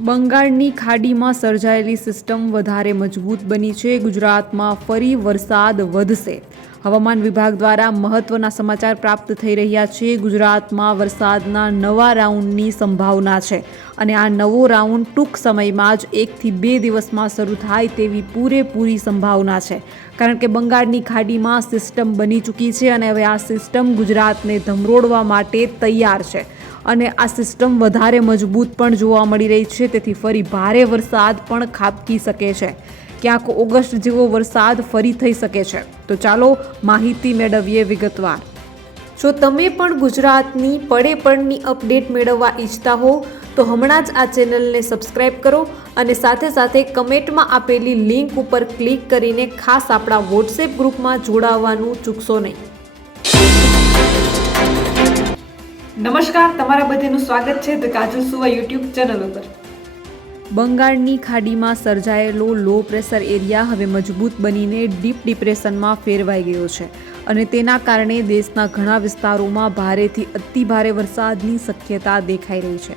બંગાળની ખાડીમાં સર્જાયેલી સિસ્ટમ વધારે મજબૂત બની છે. ગુજરાતમાં ફરી વરસાદ વધશે. હવામાન વિભાગ દ્વારા મહત્વના સમાચાર પ્રાપ્ત થઈ રહ્યા છે. ગુજરાતમાં વરસાદના નવા રાઉન્ડની સંભાવના છે અને આ નવો રાઉન્ડ ટૂંક સમયમાં જ એકથી બે દિવસમાં શરૂ થાય તેવી પૂરેપૂરી સંભાવના છે. કારણ કે બંગાળની ખાડીમાં સિસ્ટમ બની ચૂકી છે અને હવે આ સિસ્ટમ ગુજરાતને ધમરોડવા માટે તૈયાર છે. અને આ સિસ્ટમ વધારે મજબૂત પણ જોવા મળી રહી છે, તેથી ફરી ભારે વરસાદ પણ ખાબકી શકે છે. ક્યાંક ઓગસ્ટ જેવો વરસાદ ફરી થઈ શકે છે. તો ચાલો માહિતી મેળવીએ વિગતવાર. જો તમે પણ ગુજરાતની પડે પડની અપડેટ મેળવવા ઈચ્છતા હો, તો હમણાં જ આ ચેનલને સબસ્ક્રાઇબ કરો અને સાથે સાથે કમેન્ટમાં આપેલી લિંક ઉપર ક્લિક કરીને ખાસ આપણા વોટ્સએપ ગ્રુપમાં જોડાવવાનું ચૂકશો નહીં. નમસ્કાર, તમારા બધાનું સ્વાગત છે ધ કાજલ સુવા યુટ્યુબ ચેનલ ઉપર. બંગાળની ખાડીમાં સર્જાયેલો લો પ્રેશર એરિયા હવે મજબૂત બનીને ડીપ ડિપ્રેશનમાં ફેરવાઈ ગયો છે અને તેના કારણે દેશના ઘણા વિસ્તારોમાં ભારેથી અતિભારે વરસાદની શક્યતા દેખાઈ રહી છે.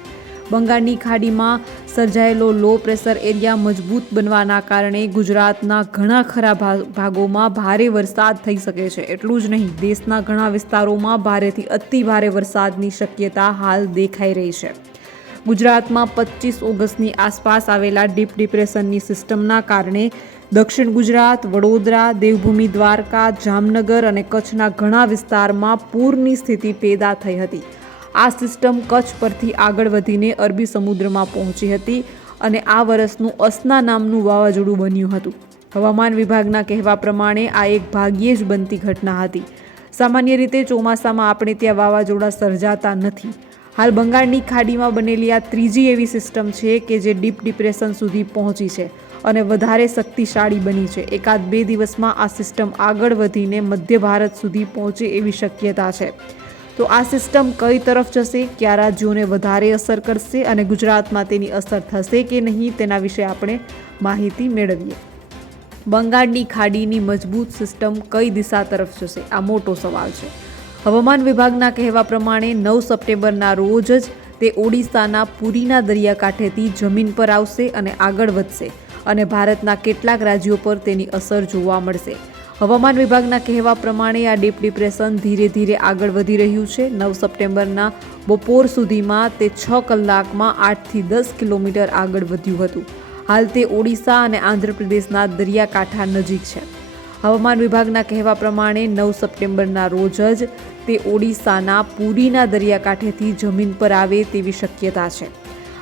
બંગાળની ખાડીમાં સર્જાયેલો લો પ્રેશર એરિયા મજબૂત બનવાના કારણે ગુજરાતના ઘણા ખરા ભાગોમાં ભારે વરસાદ થઈ શકે છે. એટલું જ નહીં, દેશના ઘણા વિસ્તારોમાં ભારેથી અતિભારે વરસાદની શક્યતા હાલ દેખાઈ રહી છે. ગુજરાતમાં પચીસ ઓગસ્ટની આસપાસ આવેલા ડીપ ડિપ્રેશનની સિસ્ટમના કારણે દક્ષિણ ગુજરાત, વડોદરા, દેવભૂમિ, દ્વારકા, જામનગર અને કચ્છના ઘણા વિસ્તારમાં પૂરની સ્થિતિ પેદા થઈ હતી. આ સિસ્ટમ કચ્છ પરથી આગળ વધીને અરબી સમુદ્રમાં પહોંચી હતી અને આ વર્ષનું અસના નામનું વાવાઝોડું બન્યું હતું. હવામાન વિભાગના કહેવા પ્રમાણે આ એક ભાગ્યે જ બનતી ઘટના હતી. સામાન્ય રીતે ચોમાસામાં આપણે ત્યાં વાવાઝોડા સર્જાતા નથી. હાલ બંગાળની ખાડીમાં બનેલી આ ત્રીજી એવી સિસ્ટમ છે કે જે ડીપ ડિપ્રેશન સુધી પહોંચી છે અને વધારે શક્તિશાળી બની છે. એકાદ બે દિવસમાં આ સિસ્ટમ આગળ વધીને મધ્ય ભારત સુધી પહોંચે એવી શક્યતા છે. તો આ સિસ્ટમ કઈ તરફ જશે? કયા રાજ્યોને વધારે અસર કરશે અને ગુજરાતમાં તેની અસર થશે કે નહીં તેના વિશે આપણે માહિતી મેળવીએ. બંગાળની ખાડીની મજબૂત સિસ્ટમ કઈ દિશા તરફ જશે? આ મોટો સવાલ છે. હવામાન વિભાગના કહેવા પ્રમાણે નવ સપ્ટેમ્બરના રોજ જ તે ઓડિશાના પુરીના દરિયાકાંઠેથી જમીન પર આવશે અને આગળ વધશે અને ભારતના કેટલાક રાજ્યો પર તેની અસર જોવા મળશે. હવામાન વિભાગના કહેવા પ્રમાણે આ ડીપ ડિપ્રેશન ધીરે ધીરે આગળ વધી રહ્યું છે. નવ સપ્ટેમ્બરના બપોર સુધીમાં તે છ કલાકમાં આઠથી દસ કિલોમીટર આગળ વધ્યું હતું. હાલ તે ઓડિશા અને આંધ્રપ્રદેશના દરિયાકાંઠા નજીક છે. હવામાન વિભાગના કહેવા પ્રમાણે નવ સપ્ટેમ્બરના રોજ જ તે ઓડિશાના પુરીના દરિયાકાંઠેથી જમીન પર આવે તેવી શક્યતા છે.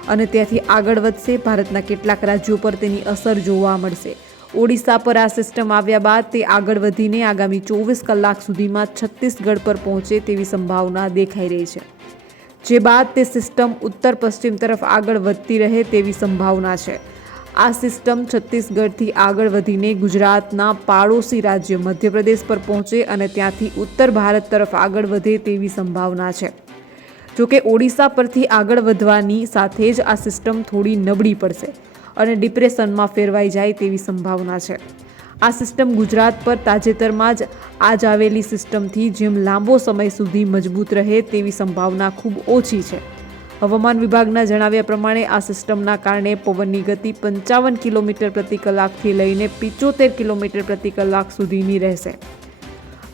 અને ત્યાંથી આગળ વધશે. ભારતના કેટલાક રાજ્યો પર તેની અસર જોવા મળશે. ઓડિશા પર આ સિસ્ટમ આવ્યા બાદ તે આગળ વધીને આગામી ચોવીસ કલાક સુધીમાં છત્તીસગઢ પર પહોંચે તેવી સંભાવના દેખાઈ રહી છે. જે બાદ તે સિસ્ટમ ઉત્તર પશ્ચિમ તરફ આગળ વધતી રહે તેવી સંભાવના છે. આ સિસ્ટમ છત્તીસગઢથી આગળ વધીને ગુજરાતના પાડોશી રાજ્ય મધ્યપ્રદેશ પર પહોંચે અને ત્યાંથી ઉત્તર ભારત તરફ આગળ વધે તેવી સંભાવના છે. જોકે ઓડિશા પરથી આગળ વધવાની સાથે જ આ સિસ્ટમ થોડી નબળી પડશે. અને ડિપ્રેશનમાં ફેરવાઈ જાય તેવી સંભાવના છે. આ સિસ્ટમ ગુજરાત પર તાજેતરમાં જ આજ આવેલી સિસ્ટમથી જેમ લાંબો સમય સુધી મજબૂત રહે તેવી સંભાવના ખૂબ ઓછી છે. હવામાન વિભાગના જણાવ્યા પ્રમાણે આ સિસ્ટમના કારણે પવનની ગતિ પંચાવન કિલોમીટર પ્રતિ કલાકથી લઈને પિચોતેર કિલોમીટર પ્રતિ કલાક સુધીની રહેશે.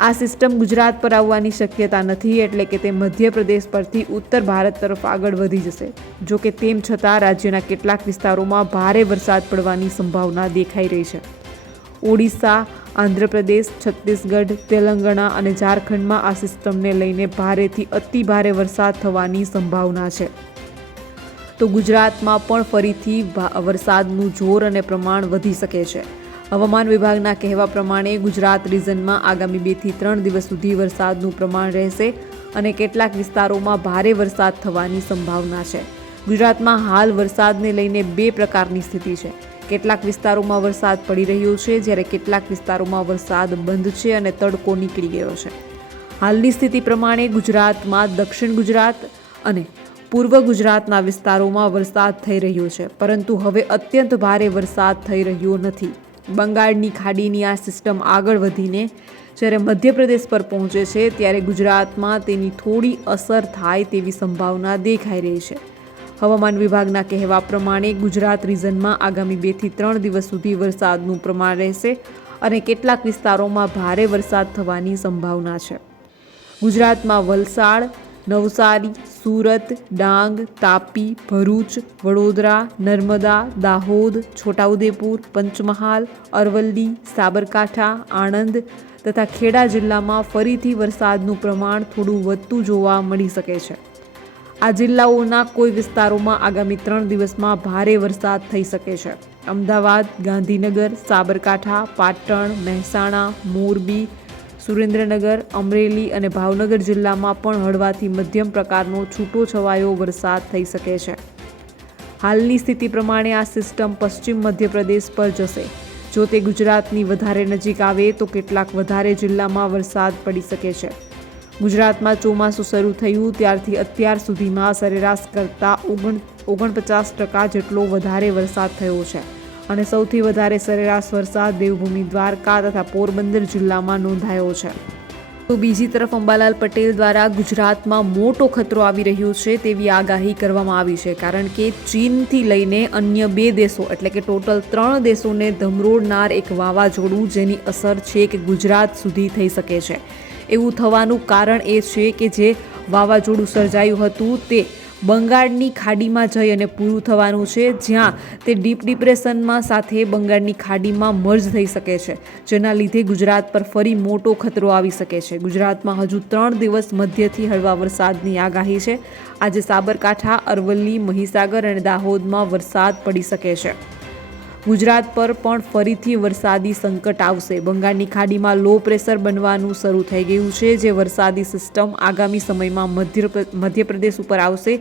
આ સિસ્ટમ ગુજરાત પર આવવાની શક્યતા નથી, એટલે કે તે મધ્યપ્રદેશ પરથી ઉત્તર ભારત તરફ આગળ વધી જશે. જો કે તેમ છતાં રાજ્યના કેટલાક વિસ્તારોમાં ભારે વરસાદ પડવાની સંભાવના દેખાઈ રહી છે. ઓડિશા, આંધ્રપ્રદેશ, છત્તીસગઢ, તેલંગાણા અને ઝારખંડમાં આ સિસ્ટમને લઈને ભારેથી અતિ ભારે વરસાદ થવાની સંભાવના છે. તો ગુજરાતમાં પણ ફરીથી વરસાદનું જોર અને પ્રમાણ વધી શકે છે. હવામાન વિભાગના કહેવા પ્રમાણે ગુજરાત રિજનમાં આગામી બેથી ત્રણ દિવસ સુધી વરસાદનું પ્રમાણ રહેશે અને કેટલાક વિસ્તારોમાં ભારે વરસાદ થવાની સંભાવના છે. ગુજરાતમાં હાલ વરસાદને લઈને બે પ્રકારની સ્થિતિ છે. કેટલાક વિસ્તારોમાં વરસાદ પડી રહ્યો છે, જ્યારે કેટલાક વિસ્તારોમાં વરસાદ બંધ છે અને તડકો નીકળી ગયો છે. હાલની સ્થિતિ પ્રમાણે ગુજરાતમાં દક્ષિણ ગુજરાત અને પૂર્વ ગુજરાતના વિસ્તારોમાં વરસાદ થઈ રહ્યો છે, પરંતુ હવે અત્યંત ભારે વરસાદ થઈ રહ્યો નથી. બંગાળની ખાડીની આ સિસ્ટમ આગળ વધીને જ્યારે મધ્યપ્રદેશ પર પહોંચે છે, ત્યારે ગુજરાતમાં તેની થોડી અસર થાય તેવી સંભાવના દેખાઈ રહી છે. હવામાન વિભાગના કહેવા પ્રમાણે ગુજરાત રિજનમાં આગામી બેથી ત્રણ દિવસ સુધી વરસાદનું પ્રમાણ રહેશે અને કેટલાક વિસ્તારોમાં ભારે વરસાદ થવાની સંભાવના છે. ગુજરાતમાં વલસાડ નવસારી, સુરત, ડાંગ, તાપી, ભરૂચ, વડોદરા, નર્મદા, દાહોદ, છોટાઉદેપુર, પંચમહાલ, અરવલ્લી, સાબરકાંઠા, આણંદ તથા ખેડા જિલ્લામાં ફરીથી વરસાદનું પ્રમાણ થોડું વધતું જોવા મળી શકે છે. આ જિલ્લાઓના કોઈ વિસ્તારોમાં આગામી ત્રણ દિવસમાં ભારે વરસાદ થઈ શકે છે. અમદાવાદ, ગાંધીનગર, સાબરકાંઠા, પાટણ, મહેસાણા, મોરબી સુરેન્દ્રનગર, અમરેલી અને ભાવનગર જિલ્લામાં પણ હળવાથી મધ્યમ પ્રકારનો છૂટો છવાયો વરસાદ થઈ શકે છે. હાલની સ્થિતિ પ્રમાણે આ સિસ્ટમ પશ્ચિમ મધ્યપ્રદેશ પર જશે. જો તે ગુજરાતની વધારે નજીક આવે તો કેટલાક વધારે જિલ્લામાં વરસાદ પડી શકે છે. ગુજરાતમાં ચોમાસું શરૂ થયું ત્યારથી અત્યાર સુધીમાં સરેરાશ કરતાં ઓગણ ઓગણપચાસ ટકા જેટલો વધારે વરસાદ થયો છે. અને સૌથી વધારે સરેરાશ વરસાદ દેવભૂમિ દ્વારકા તથા પોરબંદર જિલ્લામાં નોંધાયો છે. તો બીજી તરફ અંબાલાલ પટેલ દ્વારા ગુજરાતમાં મોટો ખતરો આવી રહ્યો છે તેવી આગાહી કરવામાં આવી છે, કારણ કે ચીનથી લઈને અન્ય બે દેશો, એટલે કે ટોટલ ત્રણ દેશોને ધમરોડનાર એક વાવાઝોડું જેની અસર છે કે ગુજરાત સુધી થઈ શકે છે. એવું થવાનું કારણ એ છે કે જે વાવાઝોડું સર્જાયું હતું તે બંગાળની ખાડીમાં જઈ અને પૂરું થવાનું છે, જ્યાં તે ડીપ ડિપ્રેશનમાં સાથે બંગાળની ખાડીમાં મર્જ થઈ શકે છે, જેના લીધે ગુજરાત પર ફરી મોટો ખતરો આવી શકે છે. ગુજરાતમાં હજુ ત્રણ દિવસ મધ્યથી હળવા વરસાદની આગાહી છે. આજે સાબરકાંઠા, અરવલ્લી, મહીસાગર અને દાહોદમાં વરસાદ પડી શકે છે. ગુજરાત પર પણ ફરીથી વરસાદી સંકટ આવશે. બંગાળની ખાડીમાં લો પ્રેશર બનવાનું શરૂ થઈ ગયું છે, જે વરસાદી સિસ્ટમ આગામી સમયમાં મધ્ય મધ્યપ્રદેશ ઉપર આવશે.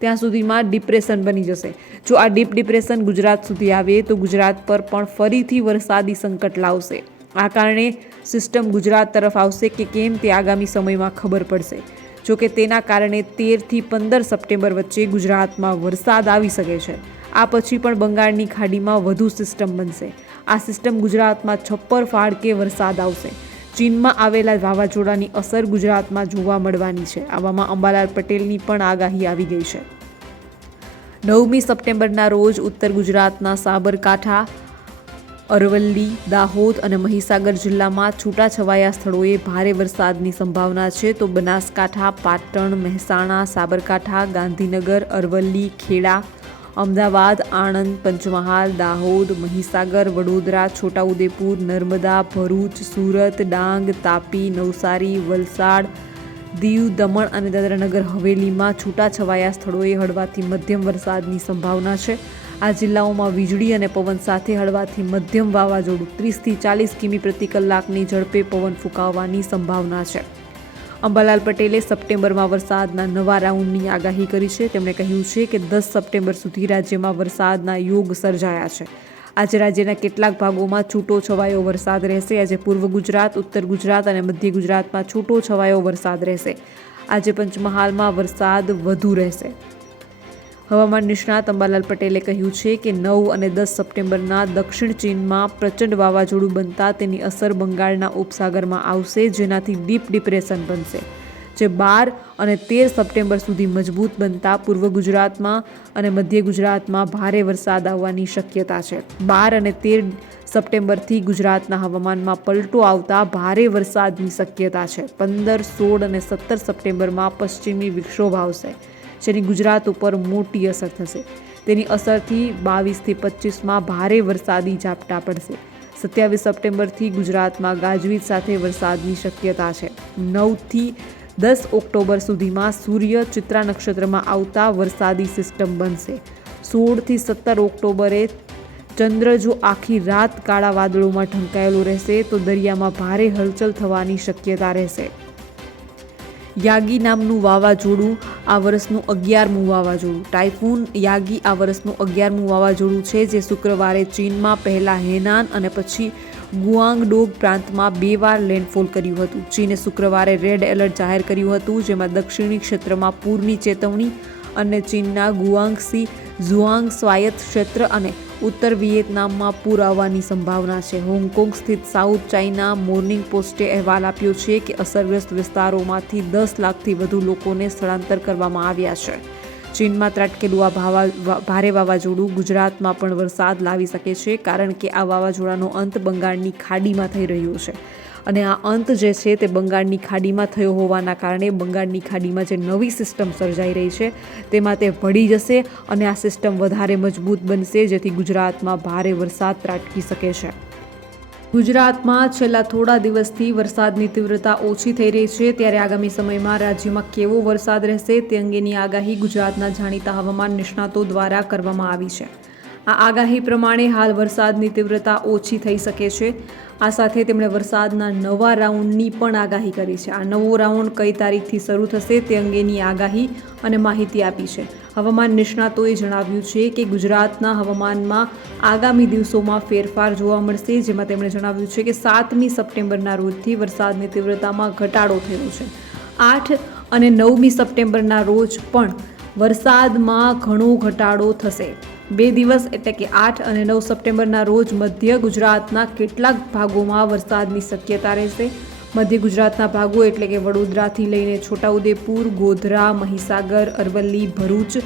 ત્યાં સુધીમાં ડિપ્રેશન બની જશે. જો આ ડીપ ડિપ્રેશન ગુજરાત સુધી આવે, તો ગુજરાત પર પણ ફરીથી વરસાદી સંકટ લાવશે. આ કારણે સિસ્ટમ ગુજરાત તરફ આવશે કે કેમ તે આગામી સમયમાં ખબર પડશે. જો કે તેના કારણે તેરથી પંદર સપ્ટેમ્બર વચ્ચે ગુજરાતમાં વરસાદ આવી શકે છે. આ પછી પણ બંગાળની ખાડીમાં વધુ સિસ્ટમ બનશે. આ સિસ્ટમ ગુજરાતમાં છપ્પર ફાળકે વરસાદ આવશે. ચીનમાં આવેલા વાવાઝોડાની અસર ગુજરાતમાં જોવા મળવાની છે. આવામાં અંબાલાલ પટેલની પણ આગાહી આવી ગઈ છે. નવમી સપ્ટેમ્બરના રોજ ઉત્તર ગુજરાતના સાબરકાંઠા, અરવલ્લી, દાહોદ અને મહીસાગર જિલ્લામાં છૂટાછવાયા સ્થળોએ ભારે વરસાદની સંભાવના છે. તો બનાસકાંઠા, પાટણ, મહેસાણા, સાબરકાંઠા, ગાંધીનગર, અરવલ્લી, ખેડા અમદાવાદ, આણંદ, પંચમહાલ, દાહોદ, મહીસાગર, વડોદરા, છોટાઉદેપુર, નર્મદા, ભરૂચ, સુરત, ડાંગ, તાપી, નવસારી, વલસાડ, દીવ, દમણ અને દાદરાનગર હવેલીમાં છૂટાછવાયા સ્થળોએ હળવાથી મધ્યમ વરસાદની સંભાવના છે. આ જિલ્લાઓમાં વીજળી અને પવન સાથે હળવાથી મધ્યમ વાવાઝોડું, ત્રીસથી ચાલીસ કિમી પ્રતિ કલાકની ઝડપે પવન ફૂંકાવવાની સંભાવના છે. અંબાલાલ પટેલે સપ્ટેમ્બરમાં વરસાદના નવા રાઉન્ડની આગાહી કરી છે. તેમણે કહ્યું છે કે દસ સપ્ટેમ્બર સુધી રાજ્યમાં વરસાદના યોગ સર્જાયા છે. આજે રાજ્યના કેટલાક ભાગોમાં છૂટો છવાયો વરસાદ રહેશે. આજે પૂર્વ ગુજરાત, ઉત્તર ગુજરાત અને મધ્ય ગુજરાતમાં છૂટો છવાયો વરસાદ રહેશે. આજે પંચમહાલમાં વરસાદ વધુ રહેશે. હવામાન નિષ્ણાત અંબાલાલ પટેલે કહ્યું છે કે નવ અને દસ સપ્ટેમ્બરના દક્ષિણ ચીનમાં પ્રચંડ વાવાઝોડું બનતા તેની અસર બંગાળના ઉપસાગરમાં આવશે, જેનાથી ડીપ ડિપ્રેશન બનશે. જે બાર અને તેર સપ્ટેમ્બર સુધી મજબૂત બનતા પૂર્વ ગુજરાતમાં અને મધ્ય ગુજરાતમાં ભારે વરસાદ આવવાની શક્યતા છે. બાર અને તેર સપ્ટેમ્બરથી ગુજરાતના હવામાનમાં પલટો આવતા ભારે વરસાદની શક્યતા છે. પંદર, સોળ અને સત્તર સપ્ટેમ્બરમાં પશ્ચિમી વિક્ષોભ આવશે. જેની ગુજરાત ઉપર મોટી અસર થશે. તેની અસરથી બાવીસથી પચીસમાં ભારે વરસાદી ઝાપટા પડશે. સત્યાવીસ સપ્ટેમ્બરથી ગુજરાતમાં ગાજવીજ સાથે વરસાદની શક્યતા છે. નવથી દસ ઓક્ટોબર સુધીમાં સૂર્ય ચિત્રા નક્ષત્રમાં આવતા વરસાદી સિસ્ટમ બનશે. સોળથી સત્તર ઓક્ટોબરે ચંદ્ર જો આખી રાત કાળા વાદળોમાં ઢંકાયેલો રહેશે, તો દરિયામાં ભારે હલચલ થવાની શક્યતા રહેશે. યાગી નામનું વાવાઝોડું આ વર્ષનું અગિયારમું વાવાઝોડું. ટાઇફૂન યાગી આ વર્ષનું અગિયારમું વાવાઝોડું છે, જે શુક્રવારે ચીનમાં પહેલાં હેનાન અને પછી ગુઆંગડોગ પ્રાંતમાં બે વાર લેન્ડફોલ કર્યું હતું. ચીને શુક્રવારે રેડ એલર્ટ જાહેર કર્યું હતું, જેમાં દક્ષિણી ક્ષેત્રમાં પૂરની ચેતવણી અને ચીનના ગુઆંગસી ઝુઆંગ સ્વાયત્ત ક્ષેત્ર અને ઉત્તર વિયેતનામમાં પૂર આવવાની સંભાવના છે. હોંગકોંગ સ્થિત સાઉથ ચાઇના મોર્નિંગ પોસ્ટે અહેવાલ આપ્યો છે કે અસરગ્રસ્ત વિસ્તારોમાંથી દસ લાખથી વધુ લોકોને સ્થળાંતર કરવામાં આવ્યા છે. ચીનમાં ત્રાટકેલું આ ભારે વાવાઝોડું ગુજરાતમાં પણ વરસાદ લાવી શકે છે, કારણ કે આ વાવાઝોડાનો અંત બંગાળની ખાડીમાં થઈ રહ્યો છે. અને આ અંત જે છે તે બંગાળની ખાડીમાં થયો હોવાના કારણે બંગાળની ખાડીમાં જે નવી સિસ્ટમ સર્જાઈ રહી છે, તેમાં તે ભળી જશે અને આ સિસ્ટમ વધારે મજબૂત બનશે, જેથી ગુજરાતમાં ભારે વરસાદ ત્રાટકી શકે છે. ગુજરાતમાં છેલ્લા થોડા દિવસથી વરસાદની તીવ્રતા ઓછી થઈ રહી છે. ત્યારે આગામી સમયમાં રાજ્યમાં કેવો વરસાદ રહેશે તે અંગેની આગાહી ગુજરાતના જાણીતા હવામાન નિષ્ણાતો દ્વારા કરવામાં આવી છે. આ આગાહી પ્રમાણે હાલ વરસાદની તીવ્રતા ઓછી થઈ શકે છે. આ સાથે તેમણે વરસાદના નવા રાઉન્ડની પણ આગાહી કરી છે. આ નવો રાઉન્ડ કઈ તારીખથી શરૂ થશે તે અંગેની આગાહી અને માહિતી આપી છે. હવામાન નિષ્ણાતોએ જણાવ્યું છે કે ગુજરાતના હવામાનમાં આગામી દિવસોમાં ફેરફાર જોવા મળશે, જેમાં તેમણે જણાવ્યું છે કે સાતમી સપ્ટેમ્બરના રોજથી વરસાદની તીવ્રતામાં ઘટાડો થયો છે. આઠ અને નવમી સપ્ટેમ્બરના રોજ પણ વરસાદમાં ઘણો ઘટાડો થશે. બે દિવસ એટલે કે આઠ અને નવ સપ્ટેમ્બરના રોજ મધ્ય ગુજરાતના કેટલાક ભાગોમાં વરસાદની શક્યતા રહેશે. મધ્ય ગુજરાતના ભાગો એટલે કે વડોદરાથી લઈને છોટાઉદેપુર, ગોધરા, મહીસાગર, અરવલ્લી, ભરૂચ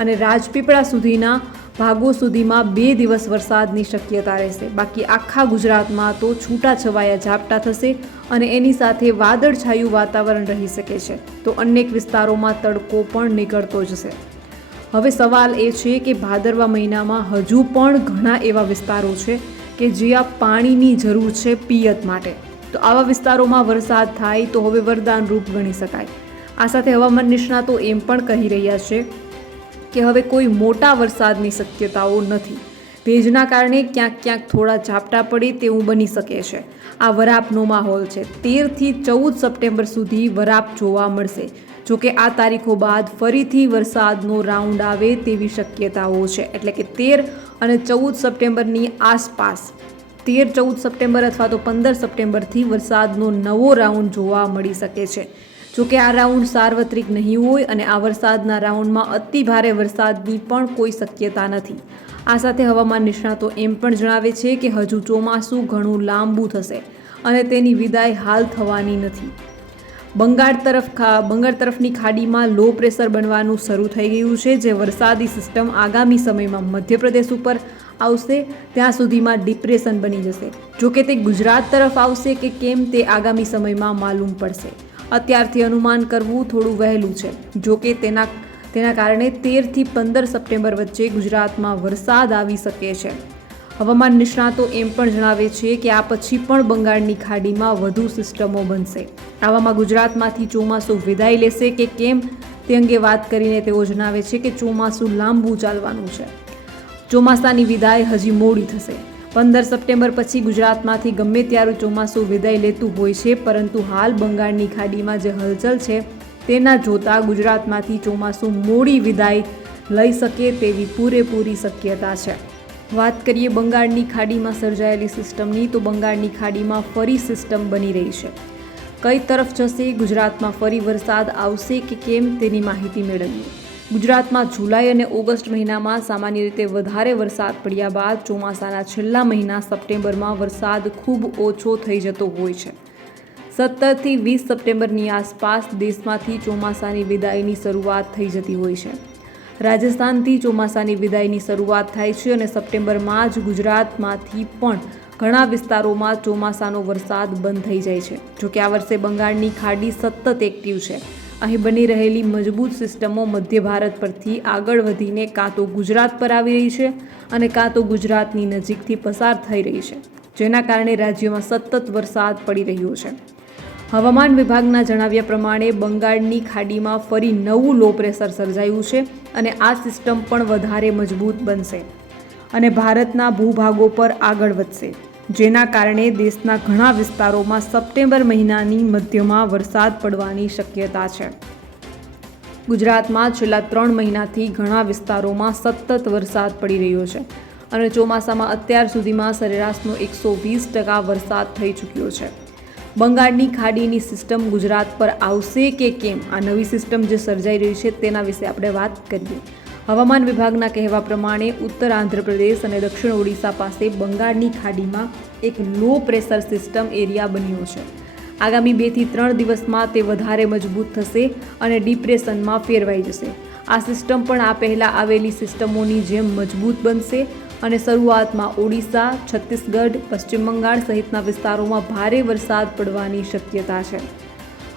અને રાજપીપળા સુધીના ભાગો સુધીમાં બે દિવસ વરસાદની શક્યતા રહેશે. બાકી આખા ગુજરાતમાં તો છૂટાછવાયા ઝાપટા થશે અને એની સાથે વાદળછાયું વાતાવરણ રહી શકે છે. તો અનેક વિસ્તારોમાં તડકો પણ નીકળતો જશે હવે સવાલ એ છે કે ભાદરવા મહિનામાં હજુ પણ ઘણા એવા વિસ્તારો છે કે જ્યાં પાણીની જરૂર છે પિયત માટે. તો આવા વિસ્તારોમાં વરસાદ થાય તો હવે વરદાન રૂપ ગણી શકાય. આ સાથે હવામાન નિષ્ણાતો એમ પણ કહી રહ્યા છે કે હવે કોઈ મોટા વરસાદની શક્યતાઓ નથી. ભેજના કારણે ક્યાંક ક્યાંક થોડા ઝાપટા પડે તેવું બની શકે છે. આ વરાપનો માહોલ છે. તેરથી ચૌદ સપ્ટેમ્બર સુધી વરાપ જોવા મળશે. જોકે આ તારીખો બાદ ફરીથી વરસાદનો રાઉન્ડ આવે તેવી શક્યતાઓ છે. એટલે કે તેર અને ચૌદ સપ્ટેમ્બરની આસપાસ, તેર, ચૌદ સપ્ટેમ્બર અથવા તો પંદર સપ્ટેમ્બરથી વરસાદનો નવો રાઉન્ડ જોવા મળી શકે છે. જોકે આ રાઉન્ડ સાર્વત્રિક નહીં હોય અને આ વરસાદના રાઉન્ડમાં અતિ ભારે વરસાદની પણ કોઈ શક્યતા નથી. આ સાથે હવામાન નિષ્ણાતો એમ પણ જણાવે છે કે હજુ ચોમાસું ઘણું લાંબુ થશે અને તેની વિદાય હાલ થવાની નથી. બંગાળ તરફ બંગાળ તરફની ખાડીમાં લો પ્રેશર બનવાનું શરૂ થઈ ગયું છે. જે વરસાદી સિસ્ટમ આગામી સમયમાં મધ્યપ્રદેશ ઉપર આવશે, ત્યાં સુધીમાં ડિપ્રેશન બની જશે. જોકે તે ગુજરાત તરફ આવશે કે કેમ તે આગામી સમયમાં માલુમ પડશે. અત્યારથી અનુમાન કરવું થોડું વહેલું છે. જોકે તેના તેના કારણે તેરથી પંદર સપ્ટેમ્બર વચ્ચે ગુજરાતમાં વરસાદ આવી શકે છે. હવામાન નિષ્ણાતો એમ પણ જણાવે છે કે આ પછી પણ બંગાળની ખાડીમાં વધુ સિસ્ટમો બનશે. આવામાં ગુજરાતમાંથી ચોમાસું વિદાય લેશે કે કેમ તે અંગે વાત કરીને તેઓ જણાવે છે કે ચોમાસું લાંબુ ચાલવાનું છે. ચોમાસાની વિદાય હજી મોડી થશે. પંદર સપ્ટેમ્બર પછી ગુજરાતમાંથી ગમે ત્યારે ચોમાસું વિદાય લેતું હોય છે, પરંતુ હાલ બંગાળની ખાડીમાં જે હલચલ છે તેના જોતા ગુજરાતમાંથી ચોમાસું મોડી વિદાય લઈ શકે તેવી પૂરેપૂરી શક્યતા છે. વાત કરીએ બંગાળની ખાડીમાં સર્જાયેલી સિસ્ટમની, તો બંગાળની ખાડીમાં ફરી સિસ્ટમ બની રહી છે. કઈ તરફ જશે, ગુજરાતમાં ફરી વરસાદ આવશે કે કેમ તેની માહિતી મેળવીએ. ગુજરાતમાં જુલાઈ અને ઓગસ્ટ મહિનામાં સામાન્ય રીતે વધારે વરસાદ પડ્યા બાદ ચોમાસાના છેલ્લા મહિના સપ્ટેમ્બરમાં વરસાદ ખૂબ ઓછો થઈ જતો હોય છે. સત્તરથી વીસ સપ્ટેમ્બરની આસપાસ દેશમાંથી ચોમાસાની વિદાયની શરૂઆત થઈ જતી હોય છે. રાજસ્થાનથી ચોમાસાની વિદાયની શરૂઆત થાય છે અને સપ્ટેમ્બરમાં જ ગુજરાતમાંથી પણ ઘણા વિસ્તારોમાં ચોમાસાનો વરસાદ બંધ થઈ જાય છે. જોકે આ વર્ષે બંગાળની ખાડી સતત એક્ટિવ છે. અહીં બની રહેલી મજબૂત સિસ્ટમો મધ્ય ભારત પરથી આગળ વધીને કાં તો ગુજરાત પર આવી રહી છે અને કાં તો ગુજરાતની નજીકથી પસાર થઈ રહી છે, જેના કારણે રાજ્યમાં સતત વરસાદ પડી રહ્યો છે. હવામાન વિભાગના જણાવ્યા પ્રમાણે બંગાળની ખાડીમાં ફરી નવું લો પ્રેશર સર્જાયું છે અને આ સિસ્ટમ પણ વધારે મજબૂત બનશે અને ભારતના ભૂભાગો પર આગળ વધશે, જેના કારણે દેશના ઘણા વિસ્તારોમાં સપ્ટેમ્બર મહિનાની મધ્યમાં વરસાદ પડવાની શક્યતા છે. ગુજરાતમાં છેલ્લા ત્રણ મહિનાથી ઘણા વિસ્તારોમાં સતત વરસાદ પડી રહ્યો છે અને ચોમાસામાં અત્યાર સુધીમાં સરેરાશનો એકસો વીસ ટકા વરસાદ થઈ ચૂક્યો છે. બંગાળની ખાડીની સિસ્ટમ ગુજરાત પર આવશે કે કેમ? આ નવી સિસ્ટમ જે સર્જાઈ રહી છે તેના વિશે આપણે વાત કરીએ. હવામાન વિભાગના કહેવા પ્રમાણે ઉત્તર આંધ્રપ્રદેશ અને દક્ષિણ ઓડિશા પાસે બંગાળની ખાડીમાં એક લો પ્રેશર સિસ્ટમ એરિયા બન્યો છે. આગામી બેથી ત્રણ દિવસમાં તે વધારે મજબૂત થશે અને ડિપ્રેશનમાં ફેરવાઈ જશે. આ સિસ્ટમ પણ આ પહેલાં આવેલી સિસ્ટમોની જેમ મજબૂત બનશે અને શરૂઆતમાં ઓડિશા, છત્તીસગઢ, પશ્ચિમ બંગાળ સહિતના વિસ્તારોમાં ભારે વરસાદ પડવાની શક્યતા છે.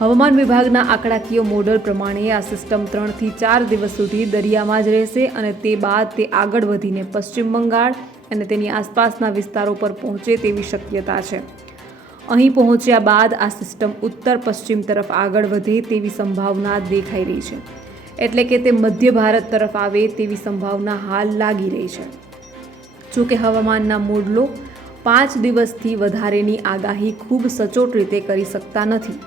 હવામાન વિભાગના આંકડાકીય મોડલ પ્રમાણે આ સિસ્ટમ ત્રણથી ચાર દિવસ સુધી દરિયામાં જ રહેશે અને તે બાદ તે આગળ વધીને પશ્ચિમ બંગાળ અને તેની આસપાસના વિસ્તારો પર પહોંચે તેવી શક્યતા છે. અહીં પહોંચ્યા બાદ આ સિસ્ટમ ઉત્તર પશ્ચિમ તરફ આગળ વધે તેવી સંભાવના દેખાઈ રહી છે. એટલે કે તે મધ્ય ભારત તરફ આવે તેવી સંભાવના હાલ લાગી રહી છે. જોકે હવામાનના મોડલો પાંચ દિવસથી વધારેની આગાહી ખૂબ સચોટ રીતે કરી શકતા નથી.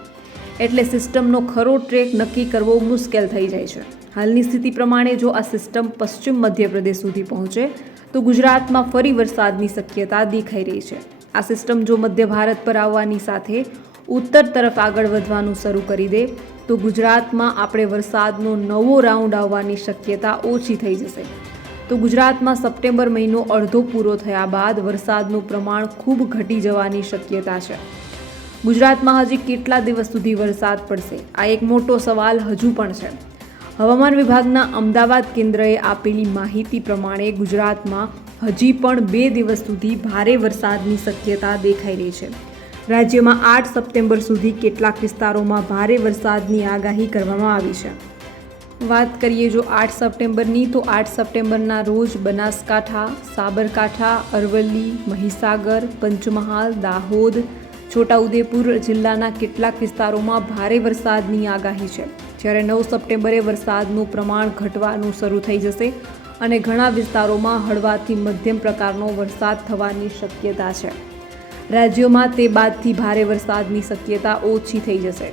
એટલે સિસ્ટમનો ખરો ટ્રેક નક્કી કરવો મુશ્કેલ થઈ જાય છે. હાલની સ્થિતિ પ્રમાણે જો આ સિસ્ટમ પશ્ચિમ મધ્યપ્રદેશ સુધી પહોંચે, તો ગુજરાતમાં ફરી વરસાદની શક્યતા દેખાઈ રહી છે. આ સિસ્ટમ જો મધ્ય ભારત પર આવવાની સાથે ઉત્તર તરફ આગળ વધવાનું શરૂ કરી દે, તો ગુજરાતમાં આપણે વરસાદનો નવો રાઉન્ડ આવવાની શક્યતા ઓછી થઈ જશે. તો ગુજરાતમાં સપ્ટેમ્બર મહિનો અડધો પૂરો થયા બાદ વરસાદનું પ્રમાણ ખૂબ ઘટી જવાની શક્યતા છે. ગુજરાતમાં હજી કેટલા દિવસ સુધી વરસાદ પડશે? આ એક મોટો સવાલ હજુ પણ છે. હવામાન વિભાગના અમદાવાદ કેન્દ્રએ આપેલી માહિતી પ્રમાણે ગુજરાતમાં હજી પણ બે દિવસ સુધી ભારે વરસાદની શક્યતા દેખાઈ રહી છે. રાજ્યમાં આઠ સપ્ટેમ્બર સુધી કેટલાક વિસ્તારોમાં ભારે વરસાદની આગાહી કરવામાં આવી છે. વાત કરીએ જો આઠ સપ્ટેમ્બરની, તો આઠ સપ્ટેમ્બરના રોજ બનાસકાંઠા, સાબરકાંઠા, અરવલ્લી, મહીસાગર, પંચમહાલ, દાહોદ, છોટાઉદેપુર જિલ્લાના કેટલાક વિસ્તારોમાં ભારે વરસાદની આગાહી છે. જ્યારે નવ સપ્ટેમ્બરે વરસાદનું પ્રમાણ ઘટવાનું શરૂ થઈ જશે અને ઘણા વિસ્તારોમાં હળવાથી મધ્યમ પ્રકારનો વરસાદ થવાની શક્યતા છે. રાજ્યોમાં તે બાદથી ભારે વરસાદની શક્યતા ઓછી થઈ જશે.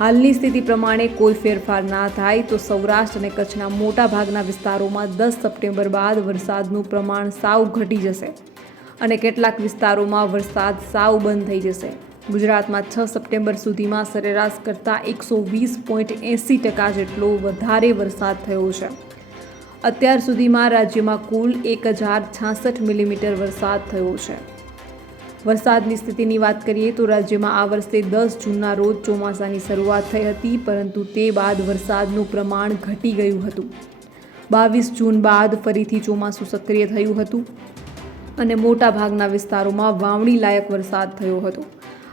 હાલની સ્થિતિ પ્રમાણે કોઈ ફેરફાર ના થાય તો સૌરાષ્ટ્ર અને કચ્છના મોટાભાગના વિસ્તારોમાં દસ સપ્ટેમ્બર બાદ વરસાદનું પ્રમાણ સાવ ઘટી જશે અને કેટલાક વિસ્તારોમાં વરસાદ સાવ બંધ થઈ જશે. ગુજરાતમાં છ સપ્ટેમ્બર સુધીમાં સરેરાશ કરતાં એકસો વીસ પોઈન્ટ એંસી ટકા જેટલો વધારે વરસાદ થયો છે. અત્યાર સુધીમાં રાજ્યમાં કુલ એક હજાર છાસઠ મિલીમીટર વરસાદ થયો છે. વરસાદની સ્થિતિની વાત કરીએ તો રાજ્યમાં આ વર્ષે દસ જૂનના રોજ ચોમાસાની શરૂઆત થઈ હતી, પરંતુ તે બાદ વરસાદનું પ્રમાણ ઘટી ગયું હતું. બાવીસ જૂન બાદ ફરીથી ચોમાસું સક્રિય થયું હતું અને મોટાભાગના વિસ્તારોમાં વાવણી લાયક વરસાદ થયો હતો.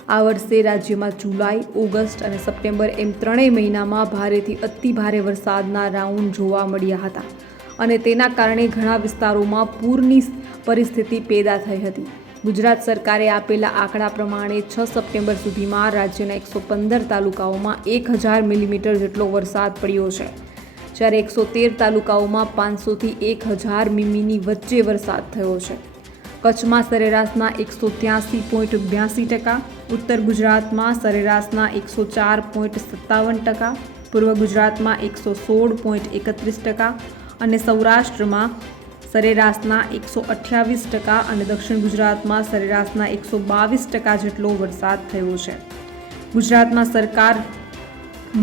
આ વર્ષે રાજ્યમાં જુલાઈ, ઓગસ્ટ અને સપ્ટેમ્બર એમ ત્રણેય મહિનામાં ભારેથી અતિભારે વરસાદના રાઉન્ડ જોવા મળ્યા હતા અને તેના કારણે ઘણા વિસ્તારોમાં પૂરની પરિસ્થિતિ પેદા થઈ હતી. ગુજરાત સરકારે આપેલા આંકડા પ્રમાણે છ સપ્ટેમ્બર સુધીમાં રાજ્યના એકસો પંદર તાલુકાઓમાં એક હજાર મિલીમીટર જેટલો વરસાદ પડ્યો છે. જ્યારે એકસો તેર તાલુકાઓમાં પાંચસોથી એક હજાર મીમીની વચ્ચે વરસાદ થયો છે. કચ્છમાં સરેરાશના એકસો ત્યાસી પોઈન્ટ બ્યાસી ટકા, ઉત્તર ગુજરાતમાં સરેરાશના એકસો ચાર પોઈન્ટ સત્તાવન ટકા, પૂર્વ ગુજરાતમાં એકસો સોળ પોઈન્ટ એકત્રીસ ટકા અને સૌરાષ્ટ્રમાં સરેરાશના એકસો અઠ્યાવીસ ટકા અને દક્ષિણ ગુજરાતમાં સરેરાશના એકસો બાવીસ ટકા જેટલો વરસાદ થયો છે. ગુજરાતમાં સરકાર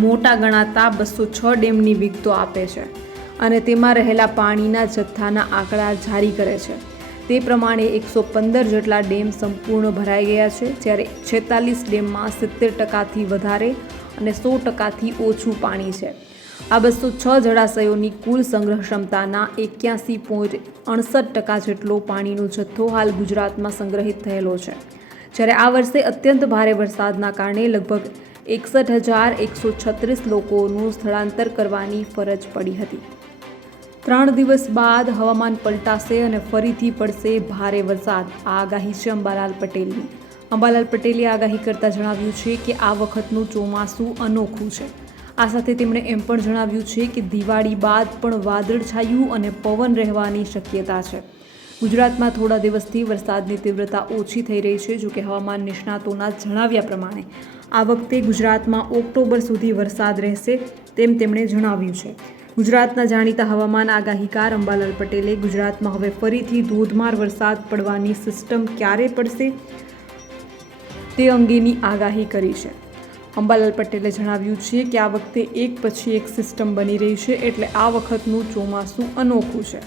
મોટા ગણાતા બસો છ ડેમની વિગતો આપે છે અને તેમાં રહેલા પાણીના જથ્થાના આંકડા જારી કરે છે. તે પ્રમાણે એકસો પંદર જેટલા ડેમ સંપૂર્ણ ભરાઈ ગયા છે, જ્યારે છેતાલીસ ડેમમાં સિત્તેર ટકાથી વધારે અને સો ટકાથી ઓછું પાણી છે. આ બસો છ જળાશયોની કુલ સંગ્રહ ક્ષમતાના એક્યાસી પોઈન્ટ અડસઠ ટકા જેટલો પાણીનો જથ્થો હાલ ગુજરાતમાં સંગ્રહિત થયેલો છે. જ્યારે આ વર્ષે અત્યંત ભારે વરસાદના કારણે લગભગ એકસઠ હજાર એકસો છત્રીસ લોકોનું સ્થળાંતર કરવાની ફરજ પડી હતી. ત્રણ દિવસ બાદ હવામાન પલટાશે અને ફરીથી પડશે ભારે વરસાદ. આ આગાહી છે અંબાલાલ પટેલની. અંબાલાલ પટેલે આગાહી કરતાં જણાવ્યું છે કે આ વખતનું ચોમાસું અનોખું છે. આ સાથે તેમણે એમ પણ જણાવ્યું છે કે દિવાળી બાદ પણ વાદળછાયું અને પવન રહેવાની શક્યતા છે. ગુજરાતમાં થોડા દિવસથી વરસાદની તીવ્રતા ઓછી થઈ રહી છે, જોકે હવામાન નિષ્ણાતોના જણાવ્યા પ્રમાણે આ વખતે ગુજરાતમાં ઓક્ટોબર સુધી વરસાદ રહેશે તેમ તેમણે જણાવ્યું છે. ગુજરાતના જાણીતા હવામાન આગાહીકાર અંબાલાલ પટેલે ગુજરાતમાં હવે ફરીથી ધોધમાર વરસાદ પડવાની સિસ્ટમ ક્યારે પડશે તે અંગેની આગાહી કરી છે. અંબાલાલ પટેલે જણાવ્યું છે કે આ વખતે એક પછી એક સિસ્ટમ બની રહી છે એટલે આ વખતનું ચોમાસું અનોખું છે.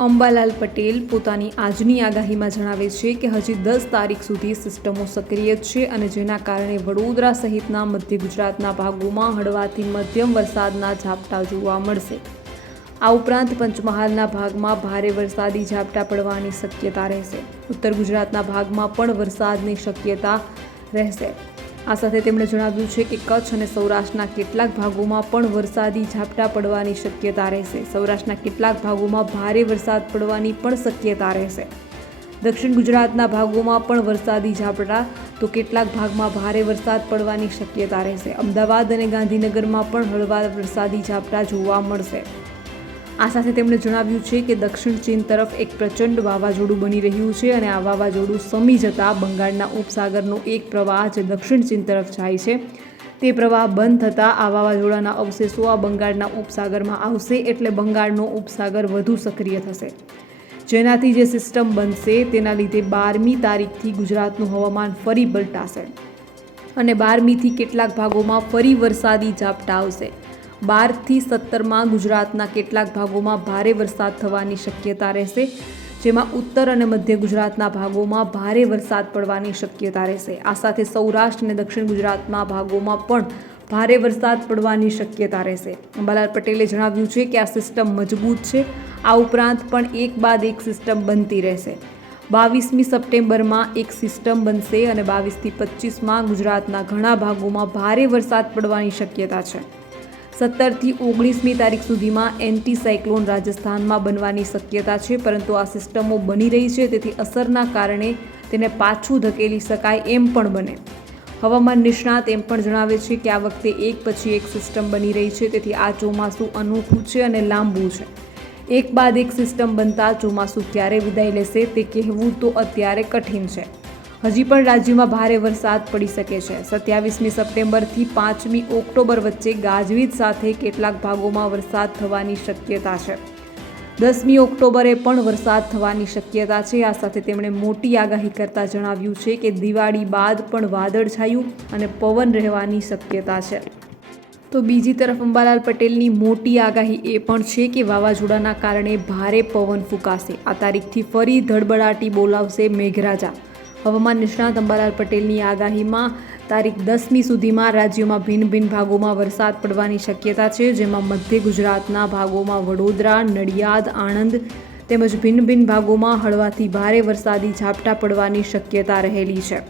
અંબાલાલ પટેલ પોતાની આજની આગાહીમાં જણાવે છે કે હજી દસ તારીખ સુધી સિસ્ટમો સક્રિય છે અને જેના કારણે વડોદરા સહિતના મધ્ય ગુજરાતના ભાગોમાં હળવાથી મધ્યમ વરસાદના ઝાપટા જોવા મળશે. આ ઉપરાંત પંચમહાલના ભાગમાં ભારે વરસાદી ઝાપટા પડવાની શક્યતા રહેશે. ઉત્તર ગુજરાતના ભાગમાં પણ વરસાદની શક્યતા રહેશે. આ સાથે તેમણે જણાવ્યું છે કે કચ્છ અને સૌરાષ્ટ્રના કેટલાક ભાગોમાં પણ વરસાદી ઝાપટા પડવાની શક્યતા રહેશે. સૌરાષ્ટ્રના કેટલાક ભાગોમાં ભારે વરસાદ પડવાની પણ શક્યતા રહેશે. દક્ષિણ ગુજરાતના ભાગોમાં પણ વરસાદી ઝાપટા, તો કેટલાક ભાગમાં ભારે વરસાદ પડવાની શક્યતા રહેશે. અમદાવાદ અને ગાંધીનગરમાં પણ હળવા વરસાદી ઝાપટા જોવા મળશે. આ સાથે તેમણે જણાવ્યું છે કે દક્ષિણ ચીન તરફ એક પ્રચંડ વાવાઝોડું બની રહ્યું છે અને આ વાવાઝોડું સમી જતાં બંગાળના ઉપસાગરનો એક પ્રવાહ જે દક્ષિણ ચીન તરફ જાય છે. તે પ્રવાહ બંધ થતાં આ વાવાઝોડાના અવશેષો આ બંગાળના ઉપસાગરમાં આવશે એટલે બંગાળનો ઉપસાગર વધુ સક્રિય થશે. જેનાથી જે સિસ્ટમ બનશે તેના લીધે બારમી તારીખથી ગુજરાતનું હવામાન ફરી પલટાશે અને બારમીથી કેટલાક ભાગોમાં ફરી વરસાદી ઝાપટા આવશે. બારથી સત્તરમાં ગુજરાતના કેટલાક ભાગોમાં ભારે વરસાદ થવાની શક્યતા રહેશે, જેમાં ઉત્તર અને મધ્ય ગુજરાતના ભાગોમાં ભારે વરસાદ પડવાની શક્યતા રહેશે. આ સાથે સૌરાષ્ટ્ર અને દક્ષિણ ગુજરાતના ભાગોમાં પણ ભારે વરસાદ પડવાની શક્યતા રહેશે. અંબાલાલ પટેલે જણાવ્યું છે કે આ સિસ્ટમ મજબૂત છે. આ ઉપરાંત પણ એક બાદ એક સિસ્ટમ બનતી રહેશે. બાવીસમી સપ્ટેમ્બરમાં એક સિસ્ટમ બનશે અને બાવીસથી પચીસમાં ગુજરાતના ઘણા ભાગોમાં ભારે વરસાદ પડવાની શક્યતા છે. સત્તરથી ઓગણીસમી તારીખ સુધીમાં એન્ટી સાયક્લોન રાજસ્થાનમાં બનવાની શક્યતા છે, પરંતુ આ સિસ્ટમો બની રહી છે, તેથી અસરના કારણે તેને પાછું ધકેલી શકાય એમ પણ બને. હવામાન નિષ્ણાત એમ પણ જણાવે છે કે આ વખતે એક પછી એક સિસ્ટમ બની રહી છે, તેથી આ ચોમાસું અનોખું છે અને લાંબુ છે. એક બાદ એક સિસ્ટમ બનતા ચોમાસું ક્યારે વિદાય લેશે તે કહેવું તો અત્યારે કઠિન છે. હજી પણ રાજ્યમાં ભારે વરસાદ પડી શકે છે. સત્યાવીસમી સપ્ટેમ્બરથી પાંચમી ઓક્ટોબર વચ્ચે ગાજવીજ સાથે કેટલાક ભાગોમાં વરસાદ થવાની શક્યતા છે. દસમી ઓક્ટોબરે પણ વરસાદ થવાની શક્યતા છે. આ સાથે તેમણે મોટી આગાહી કરતા જણાવ્યું છે કે દિવાળી બાદ પણ વાદળછાયું અને પવન રહેવાની શક્યતા છે. તો બીજી તરફ અંબાલાલ પટેલની મોટી આગાહી એ પણ છે કે વાવાઝોડાના કારણે ભારે પવન ફૂંકાશે. આ તારીખથી ફરી ધડબડાટી બોલાવશે મેઘરાજા. હવામાન નિષ્ણાત અંબાલાલ પટેલની આગાહીમાં તારીખ દસમી સુધીમાં રાજ્યમાં ભિન્ન ભિન્ન ભાગોમાં વરસાદ પડવાની શક્યતા છે, જેમાં મધ્ય ગુજરાતના ભાગોમાં વડોદરા, નડિયાદ, આણંદ તેમજ ભિન્ન ભિન્ન ભાગોમાં હળવાથી ભારે વરસાદી ઝાપટા પડવાની શક્યતા રહેલી છે.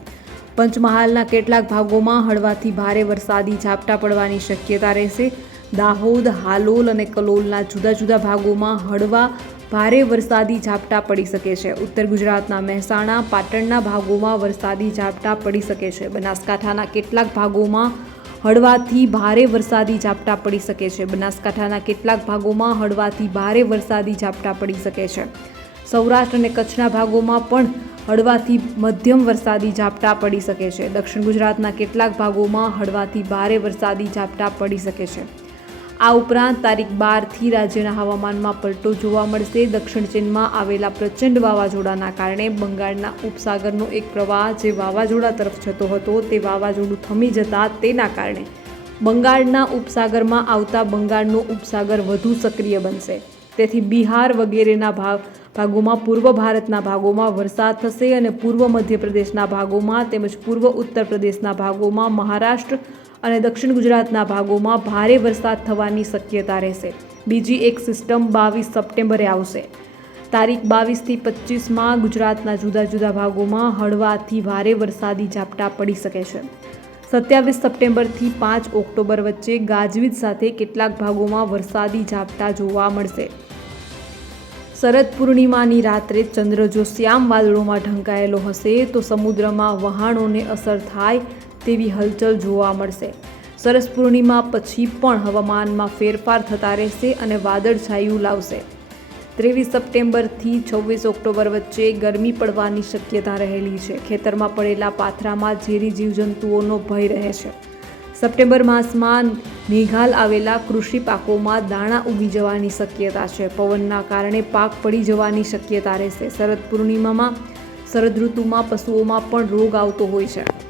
પંચમહાલના કેટલાક ભાગોમાં હળવાથી ભારે વરસાદી ઝાપટા પડવાની શક્યતા રહેશે. દાહોદ, હાલોલ અને કલોલના જુદા જુદા ભાગોમાં હળવા ભારે વરસાદી ઝાપટા પડી શકે છે. ઉત્તર ગુજરાતના મહેસાણા, પાટણના ભાગોમાં વરસાદી ઝાપટા પડી શકે છે. બનાસકાંઠાના કેટલાક ભાગોમાં હળવાથી ભારે વરસાદી ઝાપટા પડી શકે છે. બનાસકાંઠાના કેટલાક ભાગોમાં હળવાથી ભારે વરસાદી ઝાપટા પડી શકે છે. સૌરાષ્ટ્ર અને કચ્છના ભાગોમાં પણ હળવાથી મધ્યમ વરસાદી ઝાપટા પડી શકે છે. દક્ષિણ ગુજરાતના કેટલાક ભાગોમાં હળવાથી ભારે વરસાદી ઝાપટા પડી શકે છે. આ ઉપરાંત તારીખ બારથી રાજ્યના હવામાનમાં પલટો જોવા મળશે. દક્ષિણ ચીનમાં આવેલા પ્રચંડ વાવાઝોડાના કારણે બંગાળના ઉપસાગરનો એક પ્રવાહ જે વાવાઝોડા તરફ જતો હતો તે વાવાઝોડું થમી જતા તેના કારણે બંગાળના ઉપસાગરમાં આવતા બંગાળનો ઉપસાગર વધુ સક્રિય બનશે. તેથી બિહાર વગેરેના ભાગ, ભાગોમાં પૂર્વ ભારતના ભાગોમાં વરસાદ થશે અને પૂર્વ મધ્યપ્રદેશના ભાગોમાં તેમજ પૂર્વ ઉત્તર પ્રદેશના ભાગોમાં મહારાષ્ટ્ર અને દક્ષિણ ગુજરાતના ભાગોમાં ભારે વરસાદ થવાની શક્યતા રહેશે. બીજી એક સિસ્ટમ બાવીસ સપ્ટેમ્બરે આવશે. તારીખ બાવીસથી પચીસમાં ગુજરાતના જુદા જુદા ભાગોમાં હળવાથી ભારે વરસાદી ઝાપટા પડી શકે છે. સત્યાવીસ સપ્ટેમ્બરથી પાંચ ઓક્ટોબર વચ્ચે ગાજવીજ સાથે કેટલાક ભાગોમાં વરસાદી ઝાપટા જોવા મળશે. શરદ પૂર્ણિમાની રાત્રે ચંદ્ર જો શ્યામ વાદળોમાં ઢંકાયેલો હશે, તો સમુદ્રમાં વહાણોને અસર થાય તેવી હલચલ જોવા મળશે. સરસ પૂર્ણિમા પછી પણ હવામાનમાં ફેરફાર થતા રહેશે અને વાદળછાયું લાવશે. ત્રેવીસ સપ્ટેમ્બરથી છવ્વીસ ઓક્ટોબર વચ્ચે ગરમી પડવાની શક્યતા રહેલી છે. ખેતરમાં પડેલા પાથરામાં ઝેરી જીવજંતુઓનો ભય રહે છે. સપ્ટેમ્બર માસમાં મેઘાલ આવેલા કૃષિ પાકોમાં દાણા ઉગી જવાની શક્યતા છે. પવનના કારણે પાક પડી જવાની શક્યતા રહેશે. શરદ પૂર્ણિમામાં શરદ ઋતુમાં પશુઓમાં પણ રોગ આવતો હોય છે.